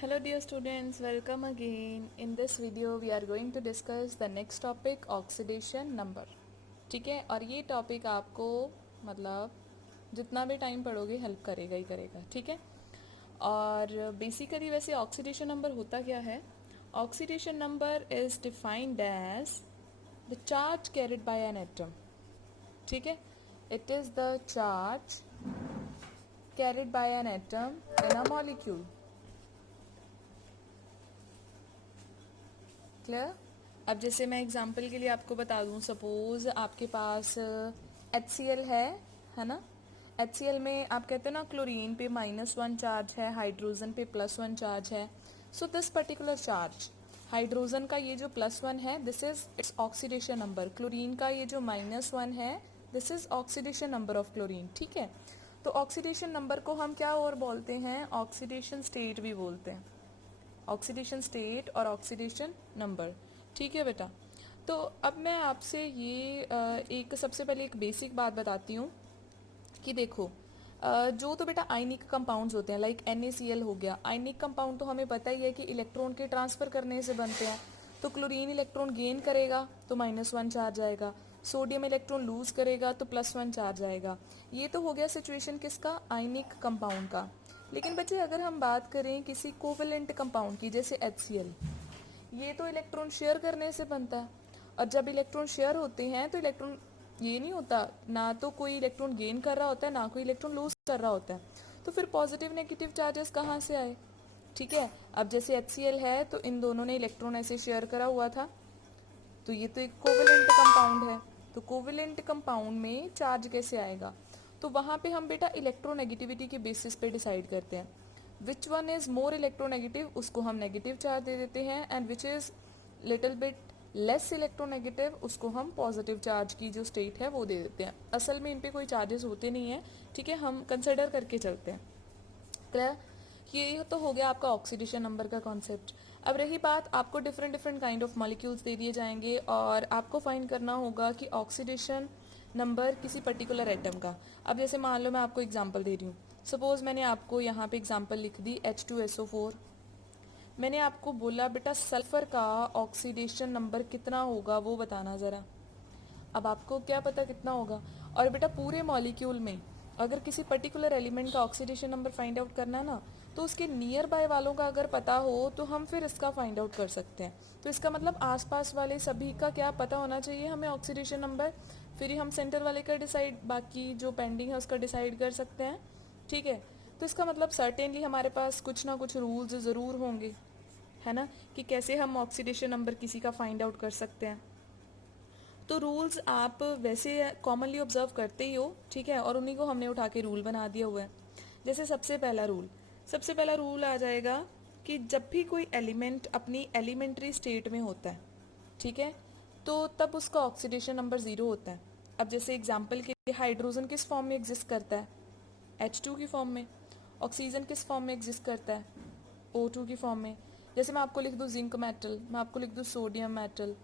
Hello dear students, welcome again. In this video we are going to discuss the next topic oxidation number. ठीक है, और ये topic आपको मतलब जितना भी टाइम पढ़ोगे हेल्प करेगा ही करेगा. ठीक है, और बेसिकली वैसे ऑक्सीडेशन नंबर होता क्या है? Oxidation number is defined as the charge carried by an atom. ठीक है, it is the charge carried by an atom in a molecule. Clear? अब जैसे मैं एग्जांपल के लिए आपको बता दूं, सपोज आपके पास HCl है ना. HCl में आप कहते हो ना क्लोरीन पे -1 चार्ज है, हाइड्रोजन पे +1 चार्ज है. So this particular charge hydrogen का ये जो +1 है, this is its oxidation number. Chlorine का ये जो -1 है, this is oxidation number of chlorine. ठीक है, तो ऑक्सीडेशन नंबर को हम क्या और बोलते हैं? ऑक्सीडेशन स्टेट भी बोलते हैं. ऑक्सीडेशन स्टेट और ऑक्सीडेशन नंबर. ठीक है बेटा, तो अब मैं आपसे ये एक सबसे पहले एक बेसिक बात बताती हूँ कि देखो, जो तो बेटा आयनिक कंपाउंड्स होते हैं लाइक NaCl हो गया. आयनिक कंपाउंड तो हमें पता ही है कि इलेक्ट्रॉन के ट्रांसफ़र करने से बनते हैं. तो क्लोरीन इलेक्ट्रॉन गेन करेगा तो -1 चार्ज आएगा, सोडियम इलेक्ट्रॉन लूज करेगा तो +1 चार्ज आएगा. ये तो हो गया सिचुएशन किसका? आयनिक कंपाउंड का. लेकिन बच्चे अगर हम बात करें किसी कोवेलेंट कंपाउंड की, जैसे HCl, ये तो इलेक्ट्रॉन शेयर करने से बनता है. और जब इलेक्ट्रॉन शेयर होते हैं तो इलेक्ट्रॉन ये नहीं होता, ना तो कोई इलेक्ट्रॉन गेन कर रहा होता है ना कोई इलेक्ट्रॉन लूज कर रहा होता है. तो फिर पॉजिटिव नेगेटिव चार्जेस कहाँ से आए? ठीक है, अब जैसे HCl है तो इन दोनों ने इलेक्ट्रॉन ऐसे शेयर करा हुआ था, तो ये तो एक कोवेलेंट कंपाउंड है. तो कोवेलेंट कंपाउंड में चार्ज कैसे आएगा? तो वहाँ पे हम बेटा इलेक्ट्रोनेगेटिविटी के बेसिस पे डिसाइड करते हैं. Which one is more electronegative, उसको हम नेगेटिव चार्ज दे देते हैं, and which is little bit less electronegative, उसको हम पॉजिटिव चार्ज की जो स्टेट है वो दे देते हैं. असल में इन पे कोई चार्जेस होते नहीं हैं. ठीक है, हम कंसिडर करके चलते हैं. क्लियर? ये तो हो गया आपका ऑक्सीडेशन नंबर का कॉन्सेप्ट. अब रही बात, आपको different different kind of molecules दे दिए जाएंगे और आपको फाइंड करना होगा कि ऑक्सीडेशन नंबर किसी पर्टिकुलर एटम का. अब जैसे मान लो मैं आपको एग्जांपल दे रही हूँ. सपोज मैंने आपको यहाँ पे एग्जांपल लिख दी H2SO4. मैंने आपको बोला बेटा सल्फर का ऑक्सीडेशन नंबर कितना होगा वो बताना ज़रा. अब आपको क्या पता कितना होगा? और बेटा पूरे मॉलिक्यूल में अगर किसी पर्टिकुलर एलिमेंट का ऑक्सीडेशन नंबर फाइंड आउट करना है ना, तो उसके नियर बाय वालों का अगर पता हो तो हम फिर इसका फाइंड आउट कर सकते हैं. तो इसका मतलब आसपास वाले सभी का क्या पता होना चाहिए हमें ऑक्सीडेशन नंबर, फिर ही हम सेंटर वाले का डिसाइड, बाकी जो पेंडिंग है उसका डिसाइड कर सकते हैं. ठीक है, तो इसका मतलब सर्टेनली हमारे पास कुछ ना कुछ रूल्स ज़रूर होंगे, है ना, कि कैसे हम ऑक्सीडेशन नंबर किसी का फाइंड आउट कर सकते हैं. तो रूल्स आप वैसे कॉमनली ऑब्जर्व करते ही हो. ठीक है, और उन्हीं को हमने उठा के रूल बना दिया हुआ है. जैसे सबसे पहला रूल आ जाएगा कि जब भी कोई एलिमेंट अपनी एलिमेंट्री स्टेट में होता है, ठीक है, तो तब उसका ऑक्सीडेशन नंबर 0 होता है. अब जैसे एग्जांपल के लिए हाइड्रोजन किस फॉर्म में एग्जिस्ट करता है? H2 की फॉर्म में. ऑक्सीजन किस फॉर्म में एग्जिस्ट करता है? O2 की फॉर्म में. जैसे मैं आपको लिख दूँ जिंक मेटल, मैं आपको लिख दूँ सोडियम मेटल,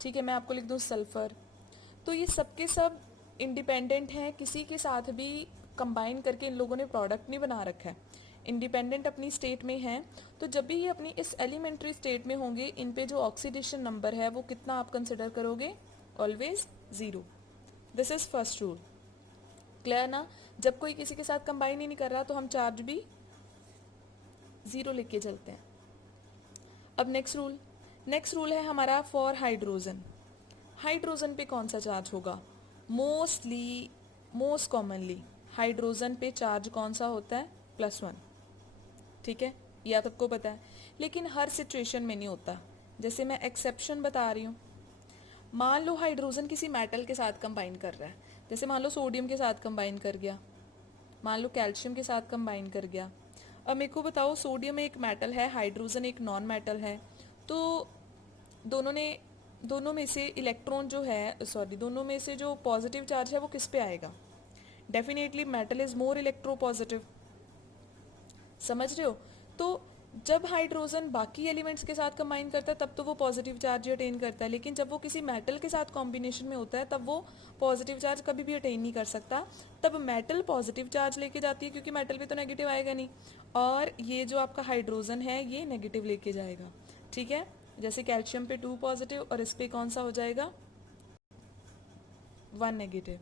ठीक है, मैं आपको लिख दूँ सल्फ़र. तो ये सब के सब इंडिपेंडेंट हैं, किसी के साथ भी कंबाइन करके इन लोगों ने प्रोडक्ट नहीं बना रखा है. इंडिपेंडेंट अपनी स्टेट में हैं. तो जब भी ये अपनी इस एलिमेंट्री स्टेट में होंगे, इन पे जो ऑक्सीडेशन नंबर है वो कितना आप कंसिडर करोगे? Always 0. This is first rule. Clear ना? जब कोई किसी के साथ कंबाइन ही नहीं कर रहा तो हम चार्ज भी 0 लेके चलते हैं. अब नेक्स्ट रूल है हमारा फॉर हाइड्रोजन. हाइड्रोजन पे कौन सा चार्ज होगा? मोस्ट कॉमनली हाइड्रोजन पे चार्ज कौन सा होता है? +1. ठीक है, यह सबको पता है. लेकिन हर सिचुएशन में नहीं होता. जैसे मैं एक्सेप्शन बता रही हूँ. मान लो हाइड्रोजन किसी मेटल के साथ कंबाइन कर रहा है, जैसे मान लो सोडियम के साथ कंबाइन कर गया, मान लो कैल्शियम के साथ कंबाइन कर गया. अब मेरे को बताओ, सोडियम एक मेटल है, हाइड्रोजन एक नॉन मेटल है, तो दोनों में से इलेक्ट्रॉन जो है, सॉरी, दोनों में से जो पॉजिटिव चार्ज है वो किस पे आएगा? Definitely metal is more electro positive. समझ रहे हो? तो जब हाइड्रोजन बाकी एलिमेंट्स के साथ कंबाइन करता है तब तो वो पॉजिटिव चार्ज ही अटेन करता है, लेकिन जब वो किसी मेटल के साथ कॉम्बिनेशन में होता है तब वो पॉजिटिव चार्ज कभी भी अटेन नहीं कर सकता। तब मेटल पॉजिटिव चार्ज लेके जाती है क्योंकि मेटल पे तो नेगेटिव आएगा नहीं, और ये जो आपका हाइड्रोजन है ये नेगेटिव लेके जाएगा। ठीक है, जैसे कैल्शियम पे 2 पॉजिटिव और इस पे कौन सा हो जाएगा 1 नेगेटिव।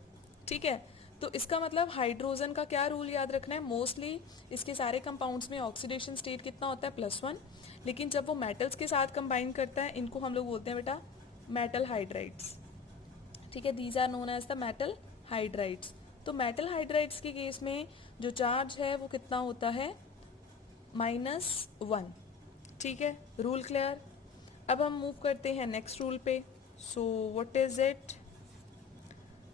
ठीक है, तो इसका मतलब हाइड्रोजन का क्या रूल याद रखना है, मोस्टली इसके सारे कंपाउंड्स में ऑक्सीडेशन स्टेट कितना होता है +1, लेकिन जब वो मेटल्स के साथ कंबाइन करता है इनको हम लोग बोलते हैं बेटा मेटल हाइड्राइड्स। ठीक है, these are known as the metal hydrides. तो मेटल हाइड्राइड्स के केस में जो चार्ज है वो कितना होता है -1। ठीक है, रूल क्लियर। अब हम मूव करते हैं नेक्स्ट रूल पे। So what is it,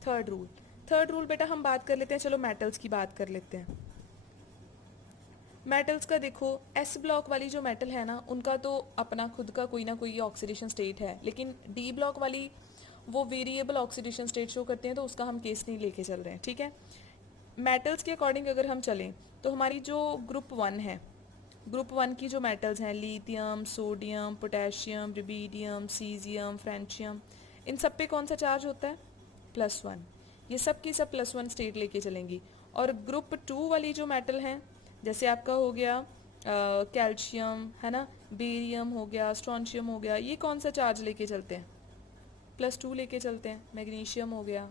third rule. Third rule बेटा हम बात कर लेते हैं, चलो मेटल्स की बात कर लेते हैं। मेटल्स का देखो, एस ब्लॉक वाली जो मेटल है ना उनका तो अपना खुद का कोई ना कोई ऑक्सीडेशन स्टेट है, लेकिन डी ब्लॉक वाली वो वेरिएबल ऑक्सीडेशन स्टेट शो करते हैं तो उसका हम केस नहीं लेके चल रहे हैं। ठीक है, मेटल्स के अकॉर्डिंग अगर हम चलें तो हमारी जो ग्रुप 1 है, ग्रुप 1 की जो मेटल्स हैं lithium, sodium, potassium, rubidium, caesium, francium, इन सब पे कौन सा चार्ज होता है +1। ये सब की सब +1 स्टेट लेके चलेंगी। और ग्रुप 2 वाली जो मेटल हैं जैसे आपका हो गया कैल्शियम है ना, बेरियम हो गया, स्ट्रॉन्शियम हो गया, ये कौन सा चार्ज लेके चलते हैं +2 लेके चलते हैं। मैग्नीशियम हो गया।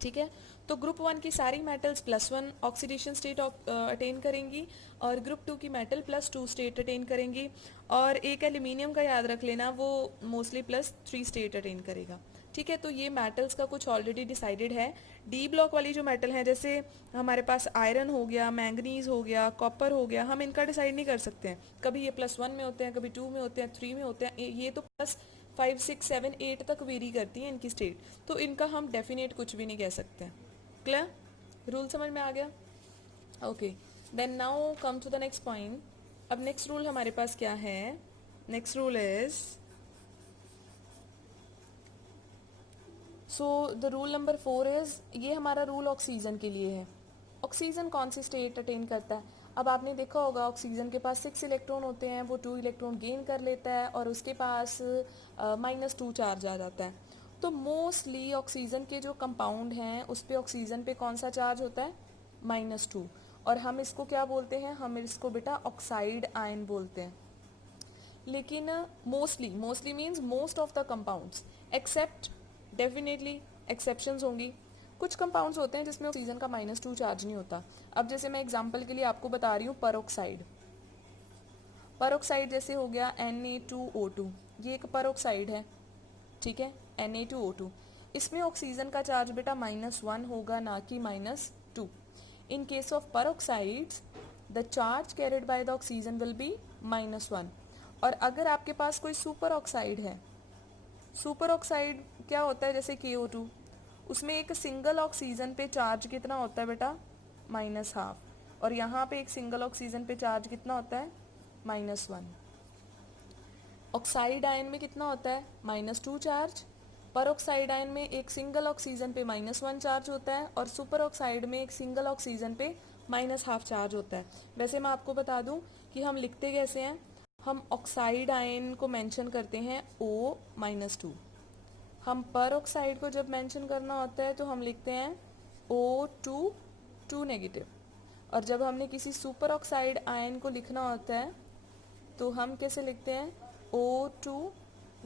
ठीक है, तो ग्रुप 1 की सारी मेटल्स +1 ऑक्सीडेशन स्टेट अटेन करेंगी और ग्रुप 2 की मेटल +2 स्टेट अटेन करेंगी, और एक एल्यूमिनियम का याद रख लेना वो मोस्टली +3 स्टेट अटेन करेगा। ठीक है, तो ये मेटल्स का कुछ ऑलरेडी डिसाइडेड है। डी ब्लॉक वाली जो मेटल हैं जैसे हमारे पास आयरन हो गया, मैंगनीज हो गया, कॉपर हो गया, हम इनका डिसाइड नहीं कर सकते हैं, कभी ये +1 में होते हैं, कभी 2 में होते हैं, 3 में होते हैं, ये तो +5, 6, 7, 8 तक वेरी करती हैं इनकी स्टेट, तो इनका हम डेफिनेट कुछ भी नहीं कह सकते हैं। क्लियर, रूल समझ में आ गया। Okay, then now come to the next point. अब नेक्स्ट रूल हमारे पास क्या है, next rule is so the rule number 4 is, ये हमारा रूल ऑक्सीजन के लिए है। ऑक्सीजन कौन सी स्टेट अटेन करता है, अब आपने देखा होगा ऑक्सीजन के पास 6 इलेक्ट्रॉन होते हैं, वो 2 इलेक्ट्रॉन गेन कर लेता है और उसके पास -2 चार्ज आ जाता है। तो मोस्टली ऑक्सीजन के जो कंपाउंड हैं उस पे ऑक्सीजन पे कौन सा चार्ज होता है -2, और हम इसको क्या बोलते हैं, हम इसको बेटा ऑक्साइड आयन बोलते हैं। लेकिन mostly, mostly means most of the compounds, except definitely exceptions होंगी, कुछ कंपाउंड्स होते हैं जिसमें ऑक्सीजन का -2 चार्ज नहीं होता। अब जैसे मैं एग्जांपल के लिए आपको बता रही हूँ परऑक्साइड, परऑक्साइड जैसे हो गया Na2O2, ये एक परऑक्साइड है। ठीक है, Na2O2, इसमें ऑक्सीजन का चार्ज बेटा -1 होगा ना कि -2। In case of peroxides the charge carried by the oxygen will be -1। और अगर आपके पास कोई सुपर ऑक्साइड है, सुपर ऑक्साइड क्या होता है जैसे KO2, उसमें एक सिंगल ऑक्सीजन पे चार्ज कितना होता है बेटा -1/2, और यहाँ पे एक सिंगल ऑक्सीजन पे चार्ज कितना होता है -1। ऑक्साइड आयन में कितना होता है -2 चार्ज, पर ऑक्साइड आयन में एक सिंगल ऑक्सीजन पे -1 चार्ज होता है, और सुपर ऑक्साइड में एक सिंगल ऑक्सीजन पे -1/2 चार्ज होता है। वैसे मैं आपको बता दूं कि हम लिखते कैसे हैं, हम ऑक्साइड आयन को मेंशन करते हैं O-2, हम पर ऑक्साइड को जब मेंशन करना होता है तो हम लिखते हैं O2 2 नेगेटिव, और जब हमने किसी सुपर ऑक्साइड आयन को लिखना होता है तो हम कैसे लिखते हैं O2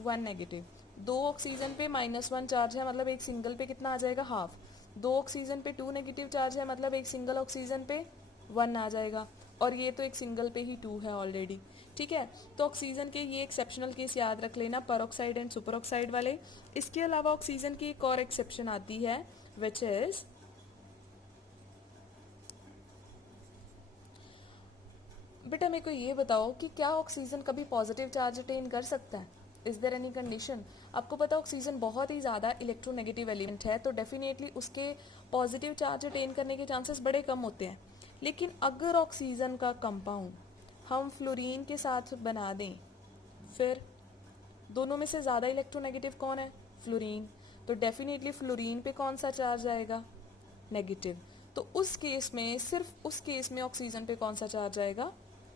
1 नेगेटिव। 2 ऑक्सीजन पे -1 चार्ज है मतलब एक सिंगल पे कितना आ जाएगा हाफ, 2 ऑक्सीजन पे 2 नेगेटिव चार्ज है मतलब एक सिंगल ऑक्सीजन पे 1 आ जाएगा, और ये तो एक सिंगल पे ही 2 है ऑलरेडी। ठीक है, तो ऑक्सीजन के ये एक्सेप्शनल केस याद रख लेना, पर ऑक्साइड एंड सुपर ऑक्साइड वाले। इसके अलावा ऑक्सीजन की एक और एक्सेप्शन आती है विच इज बेटा मेरे को ये बताओ कि क्या ऑक्सीजन कभी पॉजिटिव चार्ज अटेन कर सकता है, इज देयर एनी कंडीशन। आपको पता है ऑक्सीजन बहुत ही ज़्यादा इलेक्ट्रोनेगेटिव एलिमेंट है, तो डेफिनेटली उसके पॉजिटिव चार्ज अटेन करने के चांसेस बड़े कम होते हैं। लेकिन अगर ऑक्सीजन का कंपाउंड हम फ्लोरीन के साथ बना दें, फिर दोनों में से ज़्यादा इलेक्ट्रोनेगेटिव कौन है फ्लोरीन, तो डेफिनेटली फ्लोरीन पे कौन सा चार्ज आएगा नेगेटिव। तो उस केस में, सिर्फ उस केस में ऑक्सीजन पे कौन सा चार्ज आएगा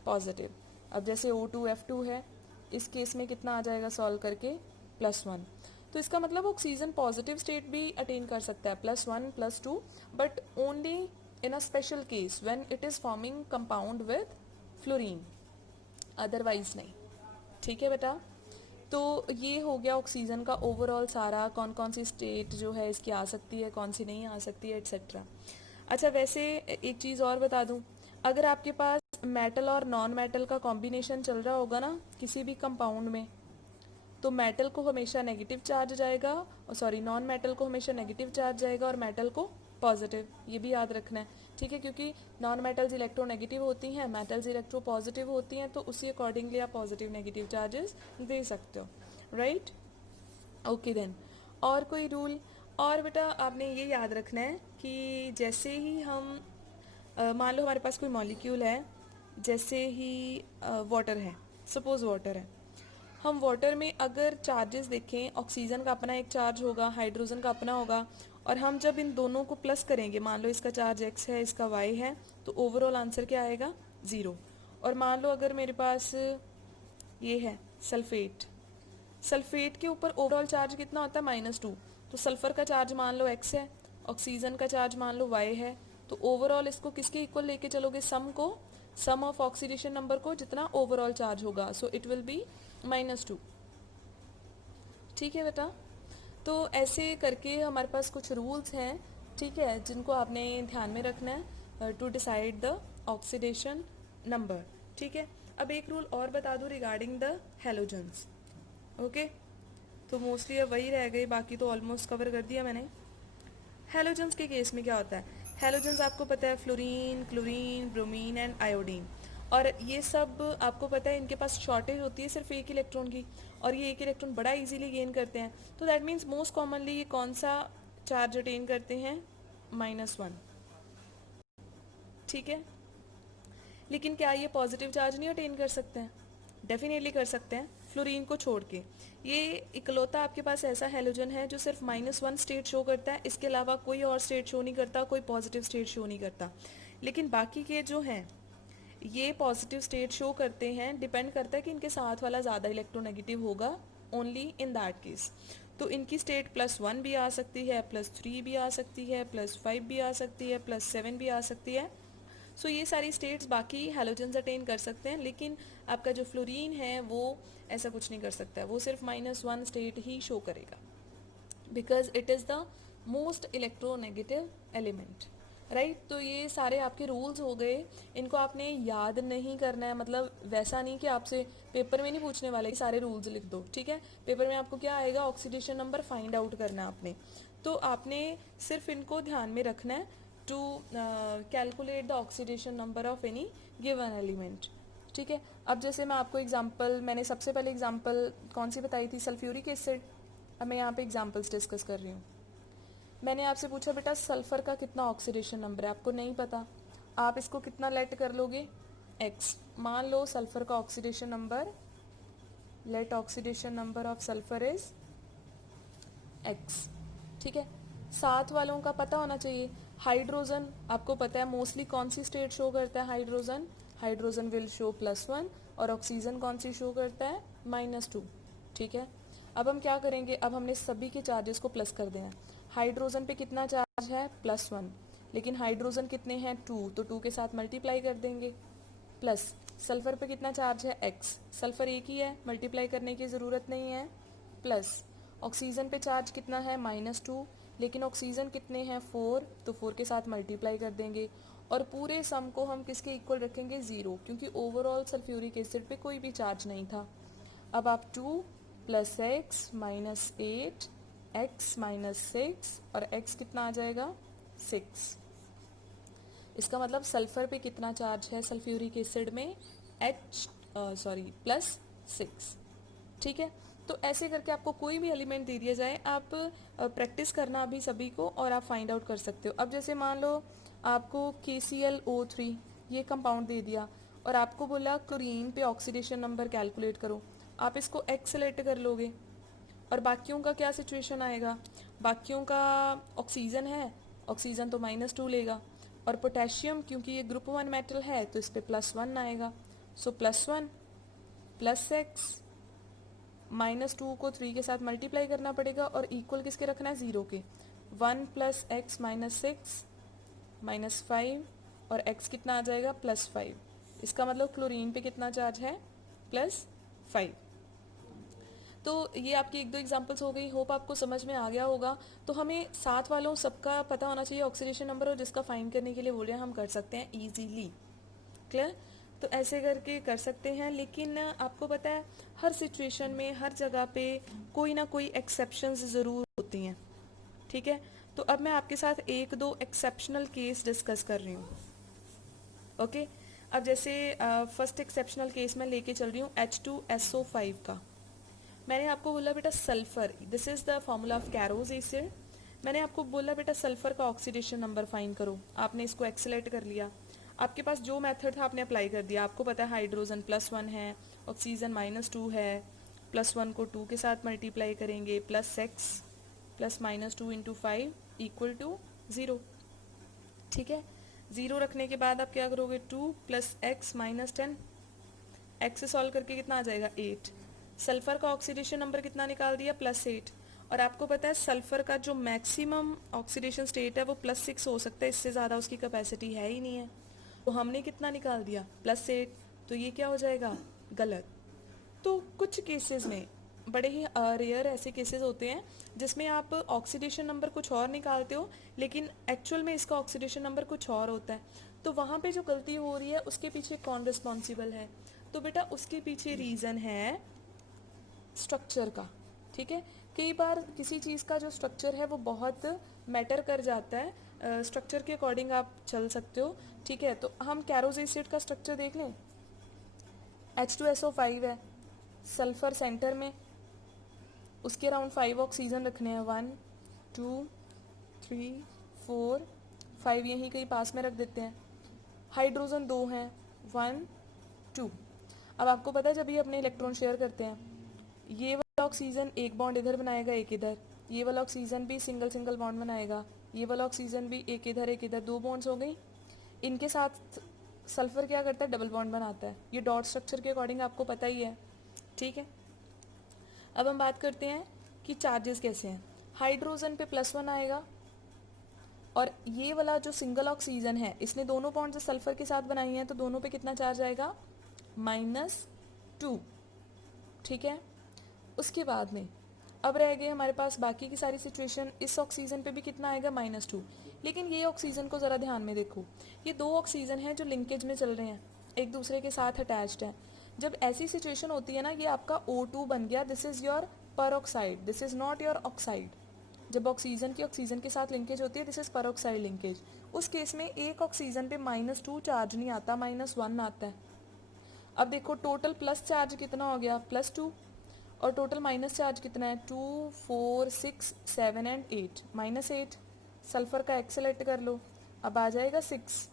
पॉजिटिव। अब जैसे O2F2 है, इस केस में कितना आ जाएगा सॉल्व करके, +1। तो इसका मतलब ऑक्सीजन पॉजिटिव स्टेट भी अटेन कर सकता है, +1 +2, but only in a special case when it is forming compound with fluorine, otherwise नहीं। ठीक है बेटा, तो ये हो गया ऑक्सीजन का ओवरऑल सारा, कौन कौन सी स्टेट जो है इसकी आ सकती है, कौन सी नहीं आ सकती है, एट्सेट्रा। अच्छा, वैसे एक चीज़ और बता दूं, अगर आपके पास मेटल और नॉन मेटल का कॉम्बिनेशन चल रहा होगा ना किसी भी कंपाउंड में, तो मेटल को हमेशा नेगेटिव चार्ज जाएगा, और सॉरी नॉन मेटल को हमेशा नेगेटिव चार्ज जाएगा और मेटल को पॉजिटिव, ये भी याद रखना है। ठीक है, क्योंकि नॉन मेटल्स इलेक्ट्रोनेगेटिव होती हैं, मेटल्स इलेक्ट्रो पॉजिटिव होती हैं, तो उसी अकॉर्डिंगली आप पॉजिटिव नेगेटिव चार्जेस दे सकते हो, राइट। ओके देन, और कोई रूल? और बेटा आपने ये याद रखना है कि जैसे ही हम मान लो हमारे पास कोई मॉलिक्यूल है, जैसे ही वाटर है, सपोज वाटर है, हम वाटर में अगर चार्जेस देखें, ऑक्सीजन का अपना एक चार्ज होगा, हाइड्रोजन का अपना होगा, और हम जब इन दोनों को प्लस करेंगे, मान लो इसका चार्ज x है, इसका y है, तो ओवरऑल आंसर क्या आएगा, 0। और मान लो अगर मेरे पास ये है सल्फेट, सल्फेट के ऊपर ओवरऑल चार्ज कितना होता है, -2, तो सल्फर का चार्ज मान लो x है, ऑक्सीजन का चार्ज मान लो y है, तो ओवरऑल इसको किसके इक्वल लेके चलोगे, सम को, सम ऑफ ऑक्सीडेशन नंबर को, जितना ओवरऑल चार्ज होगा, सो इट विल बी -2। ठीक है बेटा, तो ऐसे करके हमारे पास कुछ रूल्स हैं, ठीक है, जिनको आपने ध्यान में रखना है to decide the oxidation number. ठीक है, अब एक रूल और बता दूं रिगार्डिंग द हैलोजन्स। ओके, तो मोस्टली अब वही रह गई, बाकी तो ऑलमोस्ट कवर कर दिया मैंने। हैलोजन्स के केस में क्या होता है, हैलोजन्स आपको पता है fluorine, chlorine, bromine and iodine, और ये सब आपको पता है इनके पास शॉर्टेज होती है सिर्फ एक इलेक्ट्रॉन की, और ये एक इलेक्ट्रॉन बड़ा इजीली गेन करते हैं, तो दैट मीन्स मोस्ट कॉमनली ये कौन सा चार्ज अटेन करते हैं, -1। ठीक है, लेकिन क्या ये पॉजिटिव चार्ज नहीं अटेन कर सकते हैं, डेफिनेटली कर सकते हैं, फ्लोरीन को छोड़ के। ये इकलौता आपके पास ऐसा हैलोजन है जो सिर्फ -1 स्टेट शो करता है, इसके अलावा कोई और स्टेट शो नहीं करता, कोई पॉजिटिव स्टेट शो नहीं करता। लेकिन बाकी के जो हैं ये पॉजिटिव स्टेट शो करते हैं, डिपेंड करता है कि इनके साथ वाला ज़्यादा इलेक्ट्रोनेगेटिव होगा, ओनली इन दैट केस। तो इनकी स्टेट +1 भी आ सकती है, +3 भी आ सकती है, +5 भी आ सकती है, +7 भी आ सकती है। सो ये सारी स्टेट्स बाकी हैलोजन्स अटेन कर सकते हैं, लेकिन आपका जो फ्लोरीन है वो ऐसा कुछ नहीं कर सकता है, वो सिर्फ -1 स्टेट ही शो करेगा, because it is the most electronegative element, right. तो ये सारे आपके रूल्स हो गए, इनको आपने याद नहीं करना है, मतलब वैसा नहीं कि आपसे पेपर में नहीं पूछने वाले सारे रूल्स लिख दो, ठीक है। पेपर में आपको क्या आएगा, ऑक्सीडेशन नंबर फाइंड आउट करना है आपने, तो आपने सिर्फ इनको ध्यान में रखना है to calculate the oxidation number of any given element. ठीक है, अब जैसे मैं आपको एग्जांपल, मैंने सबसे पहले एग्जांपल कौन सी बताई थी, सल्फ्यूरिक एसिड। अब मैं यहाँ पे एग्जांपल्स डिस्कस कर रही हूँ। मैंने आपसे पूछा बेटा सल्फर का कितना ऑक्सीडेशन नंबर है, आपको नहीं पता, आप इसको कितना लेट कर लोगे, x। मान लो सल्फर का oxidation number, let oxidation number of sulphur is x। ठीक है, साथ वालों का पता होना चाहिए। हाइड्रोजन आपको पता है मोस्टली कौन सी स्टेट शो करता है, हाइड्रोजन, हाइड्रोजन विल शो +1, और ऑक्सीजन कौन सी शो करता है, -2। ठीक है, अब हम क्या करेंगे, अब हमने सभी के चार्जेस को प्लस कर देना। हाइड्रोजन पे कितना चार्ज है, +1, लेकिन हाइड्रोजन कितने हैं, 2, तो 2 के साथ मल्टीप्लाई कर देंगे, प्लस सल्फर पे कितना चार्ज है, x, सल्फर एक ही है, मल्टीप्लाई करने की ज़रूरत नहीं है, प्लस ऑक्सीजन पे चार्ज कितना है, -2, लेकिन ऑक्सीजन कितने हैं, 4, तो 4 के साथ मल्टीप्लाई कर देंगे, और पूरे सम को हम किसके इक्वल रखेंगे, 0, क्योंकि ओवरऑल सल्फ्यूरिक एसिड पे कोई भी चार्ज नहीं था। अब आप 2 + x - 8 x - 6, और x कितना आ जाएगा, 6। इसका मतलब सल्फर पे कितना चार्ज है सल्फ्यूरिक एसिड में, +6। ठीक है, तो ऐसे करके आपको कोई भी एलिमेंट दे दिया जाए, आप प्रैक्टिस करना अभी सभी को, और आप फाइंड आउट कर सकते हो। अब जैसे मान लो आपको KClO3 ये कंपाउंड दे दिया, और आपको बोला क्लोरीन पे ऑक्सीडेशन नंबर कैलकुलेट करो, आप इसको x सेलेक्ट कर लोगे, और बाकियों का क्या सिचुएशन आएगा, बाकियों का ऑक्सीजन है, ऑक्सीजन तो -2 लेगा, और पोटेशियम क्योंकि ये ग्रुप 1 मेटल है तो इस पर +1 आएगा, सो +1 प्लस एक्स, -2 को 3 के साथ मल्टीप्लाई करना पड़ेगा और इक्वल किसके रखना है, 0 के। 1 + x - 6 -5 और x कितना आ जाएगा, +5। इसका मतलब क्लोरीन पे कितना चार्ज है, +5। तो ये आपकी 1-2 एग्जांपल्स हो गई, होप आपको समझ में आ गया होगा। तो हमें साथ वालों सबका पता होना चाहिए ऑक्सीडेशन नंबर, और जिसका फाइंड करने के लिए बोल रहे हैं हम कर सकते हैं ईजीली। क्लियर? तो ऐसे करके कर सकते हैं, लेकिन आपको पता है हर सिचुएशन में हर जगह पे कोई ना कोई एक्सेप्शंस ज़रूर होती हैं, ठीक है। तो अब मैं आपके साथ 1-2 एक्सेप्शनल केस डिस्कस कर रही हूँ, ओके। अब जैसे फर्स्ट एक्सेप्शनल केस मैं लेके चल रही हूँ H2SO5 का। मैंने आपको बोला बेटा sulphur, this is the formula of कैरोज acid. मैंने आपको बोला बेटा सल्फर का ऑक्सीडेशन नंबर फाइंड करो, आपने इसको एक्सेलेट कर लिया। आपके पास जो मेथड था आपने अप्लाई कर दिया। आपको पता है हाइड्रोजन +1 है, ऑक्सीजन -2 है, +1 को 2 के साथ मल्टीप्लाई करेंगे, +x + -2 × 5 = 0, ठीक है। 0 रखने के बाद आप क्या करोगे, 2 + x - 10, x से सॉल्व करके कितना आ जाएगा, 8। सल्फर का ऑक्सीडेशन नंबर कितना निकाल दिया, +8। और आपको पता है सल्फर का जो मैक्सिमम ऑक्सीडेशन स्टेट है वो +6 हो सकता है, इससे ज़्यादा उसकी कैपेसिटी है ही नहीं है। तो हमने कितना निकाल दिया, +8। तो ये क्या हो जाएगा, गलत। तो कुछ केसेस में, बड़े ही रेयर ऐसे केसेस होते हैं जिसमें आप ऑक्सीडेशन नंबर कुछ और निकालते हो लेकिन एक्चुअल में इसका ऑक्सीडेशन नंबर कुछ और होता है। तो वहाँ पे जो गलती हो रही है उसके पीछे कौन रिस्पॉन्सिबल है, तो बेटा उसके पीछे रीज़न है स्ट्रक्चर का, ठीक है। कई बार किसी चीज़ का जो स्ट्रक्चर है वो बहुत मैटर कर जाता है, स्ट्रक्चर के अकॉर्डिंग आप चल सकते हो, ठीक है। तो हम कैरोज एसिड का स्ट्रक्चर देख लें। H2SO5 है, सल्फर सेंटर में, उसके अराउंड 5 ऑक्सीजन रखने हैं, 1 2 3 4 5 यहीं कहीं पास में रख देते हैं। हाइड्रोजन 2 हैं, 1 2। अब आपको पता है जब ये अपने इलेक्ट्रॉन शेयर करते हैं, ये वाला ऑक्सीजन एक बॉन्ड इधर बनाएगा एक इधर, ये वाला ऑक्सीजन भी सिंगल सिंगल बॉन्ड बनाएगा, ये वाला ऑक्सीजन भी एक इधर 2 बॉन्ड्स हो गई। इनके साथ सल्फर क्या करता है, डबल बॉन्ड बनाता है। ये डॉट स्ट्रक्चर के अकॉर्डिंग आपको पता ही है, ठीक है। अब हम बात करते हैं कि चार्जेस कैसे हैं। हाइड्रोजन पे +1 आएगा और ये वाला जो सिंगल ऑक्सीजन है इसने दोनों बॉन्ड जो सल्फर के साथ बनाई हैं तो दोनों पे कितना चार्ज आएगा, -2, ठीक है। उसके बाद में अब रह गए हमारे पास बाकी की सारी सिचुएशन। इस ऑक्सीजन पे भी कितना आएगा, -2। लेकिन ये ऑक्सीजन को ज़रा ध्यान में देखो, ये 2 ऑक्सीजन हैं जो लिंकेज में चल रहे हैं, एक दूसरे के साथ अटैच्ड हैं। जब ऐसी सिचुएशन होती है ना, ये आपका O2 बन गया, this is your peroxide, this is not your oxide. जब ऑक्सीजन की ऑक्सीजन के साथ लिंकेज होती है, दिस इज़ परऑक्साइड लिंकेज। उस केस में एक ऑक्सीजन पे -2 चार्ज नहीं आता, -1 आता है। अब देखो टोटल प्लस चार्ज कितना हो गया, +2, और टोटल माइनस चार्ज कितना है, 2 4 6 7 एंड 8, -8। सल्फर का एक्सेलेट कर लो, अब आ जाएगा 6।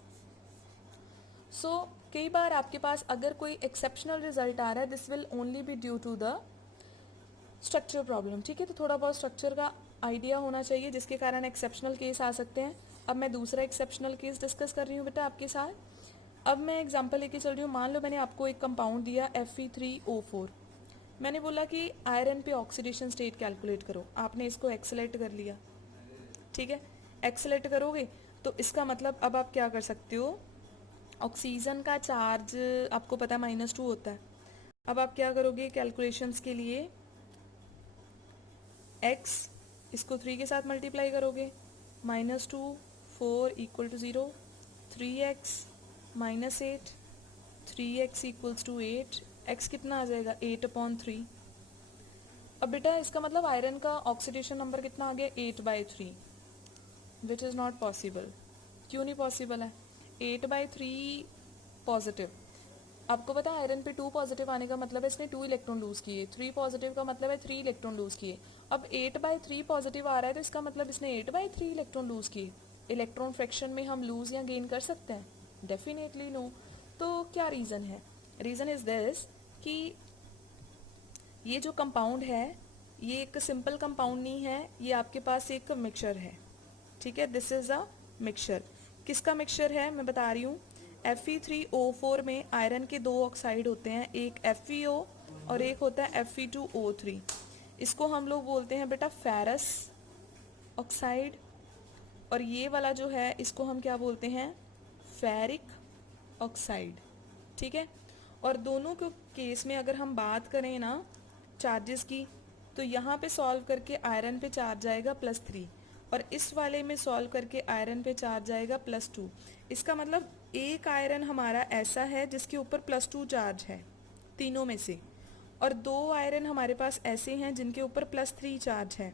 सो कई बार आपके पास अगर कोई एक्सेप्शनल रिजल्ट आ रहा है, this will only be due to the structure problem, ठीक है। तो थोड़ा बहुत स्ट्रक्चर का आइडिया होना चाहिए जिसके कारण एक्सेप्शनल केस आ सकते हैं। अब मैं दूसरा एक्सेप्शनल केस डिस्कस कर रही हूँ बेटा आपके साथ। अब मैं एग्जांपल लेके चल रही हूँ। मान लो मैंने आपको एक कंपाउंड दिया Fe3O4, मैंने बोला कि आयरन पे ऑक्सीडेशन स्टेट कैलकुलेट करो, आपने इसको एक्सेलेट कर लिया, ठीक है। एक्सेलेट करोगे तो इसका मतलब अब आप क्या कर सकते हो, ऑक्सीजन का चार्ज आपको पता है -2 होता है। अब आप क्या करोगे कैलकुलेशंस के लिए, x इसको 3 के साथ मल्टीप्लाई करोगे, -2 4 = 0, 3x -8 3x = 8, x कितना आ जाएगा, 8/3। अब बेटा इसका मतलब आयरन का ऑक्सीडेशन नंबर कितना आ गया, 8/3, विच इज़ नॉट पॉसिबल। क्यों नहीं पॉसिबल है, 8/3 पॉजिटिव। आपको पता है आयरन पे 2 पॉजिटिव आने का मतलब है इसने 2 इलेक्ट्रॉन लूज़ किए, 3 पॉजिटिव का मतलब है 3 इलेक्ट्रॉन लूज़ किए। अब 8/3 पॉजिटिव आ रहा है तो इसका मतलब इसने 8/3 इलेक्ट्रॉन लूज़ किए। इलेक्ट्रॉन फ्रैक्शन में हम लूज़ या गेन कर सकते हैं, डेफिनेटली नो। तो क्या रीज़न है, रीज़न इज़ दिस कि ये जो कंपाउंड है ये एक सिंपल कंपाउंड नहीं है, ये आपके पास एक मिक्सचर है, ठीक है। This is a mixture. किसका मिक्सचर है मैं बता रही हूँ, Fe3O4 में आयरन के दो ऑक्साइड होते हैं, एक FeO और एक होता है Fe2O3। इसको हम लोग बोलते हैं बेटा फेरस ऑक्साइड, और ये वाला जो है इसको हम क्या बोलते हैं, फेरिक ऑक्साइड। ठीक है। और दोनों के केस में अगर हम बात करें ना चार्जेस की, तो यहाँ पे सॉल्व करके आयरन पे चार्ज आएगा +3 और इस वाले में सॉल्व करके आयरन पे चार्ज आएगा +2। इसका मतलब एक आयरन हमारा ऐसा है जिसके ऊपर +2 चार्ज है तीनों में से, और दो आयरन हमारे पास ऐसे हैं जिनके ऊपर +3 चार्ज है।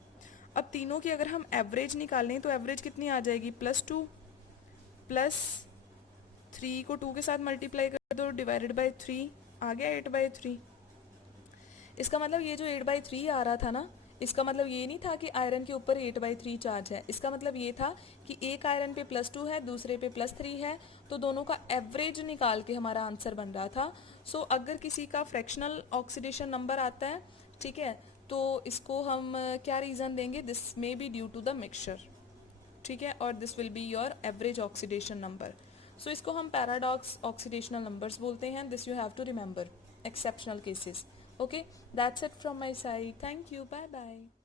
अब तीनों की अगर हम एवरेज निकालें तो एवरेज कितनी आ जाएगी, +2 +3 को 2 के साथ मल्टीप्लाई कर दो, डिवाइडेड बाय 3 आ गया 8/3। इसका मतलब ये जो 8/3 आ रहा था ना, इसका मतलब ये नहीं था कि आयरन के ऊपर 8/3 चार्ज है, इसका मतलब ये था कि एक आयरन पे +2 है, दूसरे पे +3 है, तो दोनों का एवरेज निकाल के हमारा आंसर बन रहा था। सो अगर किसी का फ्रैक्शनल ऑक्सीडेशन नंबर आता है, ठीक है, तो इसको हम क्या रीज़न देंगे, this may be due to the mixture. ठीक है, और this will be your average oxidation number. So इसको हम पैराडॉक्स ऑक्सीडेशनल नंबर्स बोलते हैं। This you have to remember, exceptional cases. Okay, that's it from my side. Thank you. Bye bye.